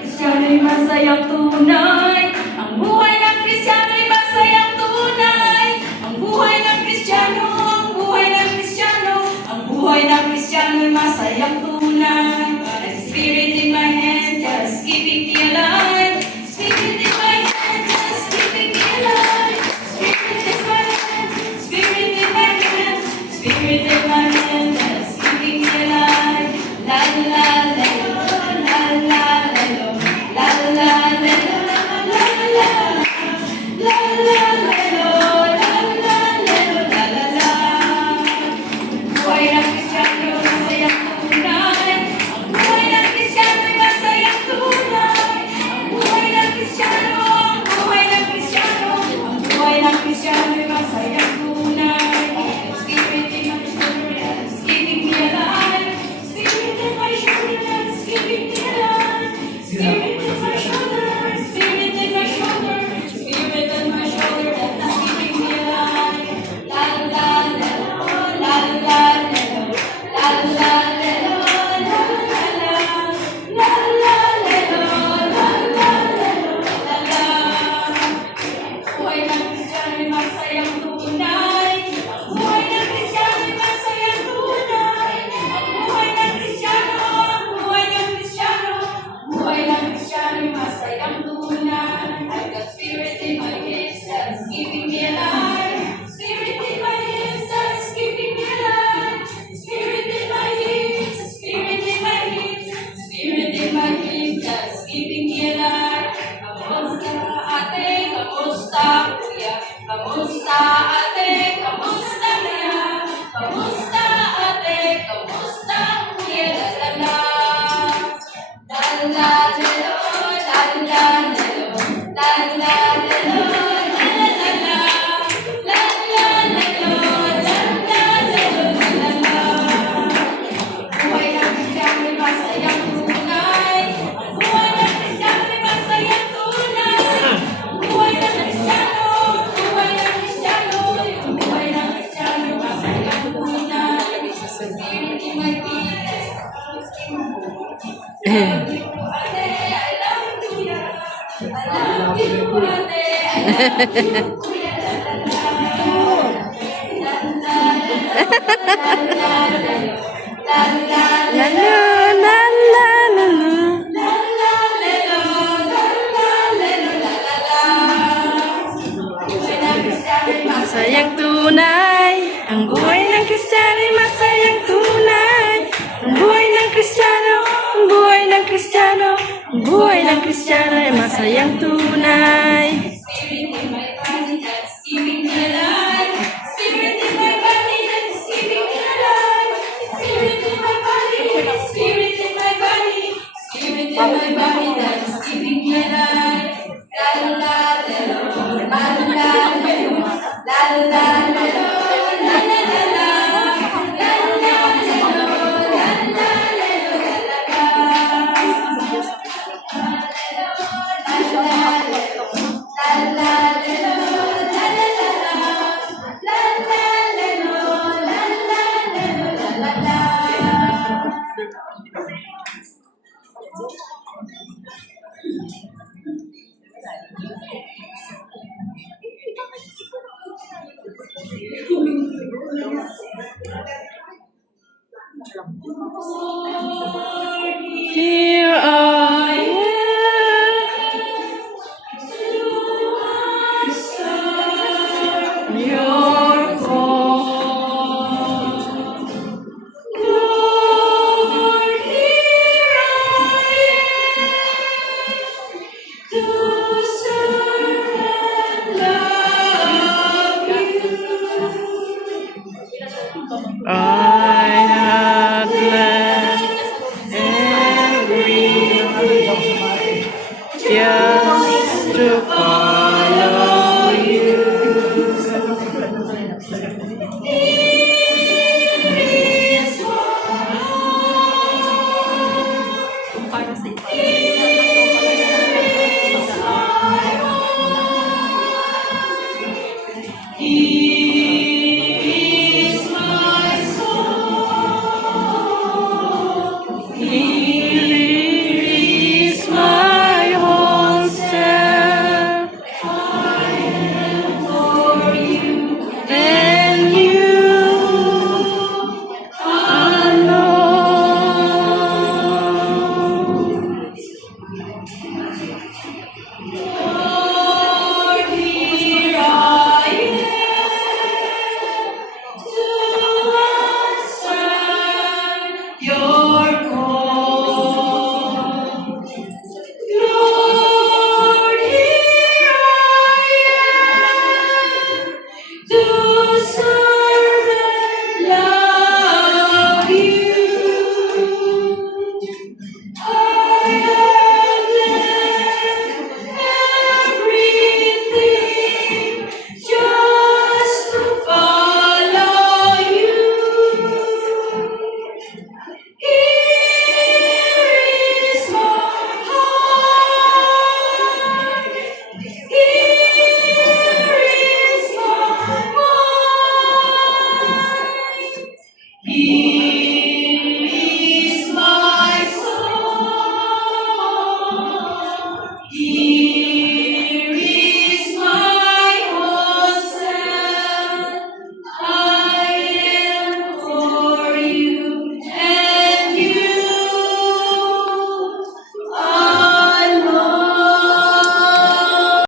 Kristiyano'y masayang tunay. Ang buhay ng Kristiyano'y masayang tunay. Ang buhay ng Kristiyano, ang buhay ng Kristiyano, ang buhay ng Kristiyano'y masayang tunay. Spirit in my hand, just keeping me alive. Spirit in my hand, just keeping me alive. Spirit in my hand, spirit in my hand, spirit in my hand, just keeping me alive. La la la la la la la la la la la la la buhay ng Kristiyano, masayang tunay. Ang buhay ng Kristiyano, masayang tunay. Ang buhay ng Kristiyano, ang buhay ng Kristiyano, ang buhay ng Kristiyano, masayang tunay. Spirit in my shoulder, it's keeping me alive. Spirit in my shoulder, it's keeping me alive. Spirit in my shoulder, spirit in my shoulder, spirit in my shoulder, that's keeping me alive. La la la la la la. Buhay ng Kristiyano'y masayang tunay. Ang buhay ng Kristiyano'y masayang tunay. Ang buhay ng Kristiyano, ang buhay ng Kristiyano, ang buhay ng Kristiyano'y masayang tunay. I've got spirit in my hands that's keeping me alive. Spirit in my hands that's keeping me alive. Spirit in my hands, spirit in my hands, spirit in my hands that's keeping me alive. Kamusta ate, kamusta kuya, kamusta ate, kamusta kuya, kamusta ate, kamusta kuya, la la la la la la la la buhay ng Kristiyano'y masayang tunay. Ang buhay ng Kristiyano'y masayang tunay. Ang buhay ng Kristiyano, ang buhay ng Kristiyano, ang buhay ng Kristiyano'y masayang tunay. Spirit in my feet. I love you, ate. I love you, kuya. I love you, ate. I love you, kuya. La la la la. Masayang tunay. Ang buhay ng Kristiyano ay masayang tunay. Ang buhay ng Kristiyano, ang buhay ng Kristiyano, ang buhay ng Kristiyano ay masayang tunay. Spirit in my body that's keeping me alive. Spirit in my body that's keeping me alive. Spirit in my body, spirit in my body, spirit in my body that's keeping me alive. La la la la la la la la Here I am. Your call. Lord, here I am to serve and love you.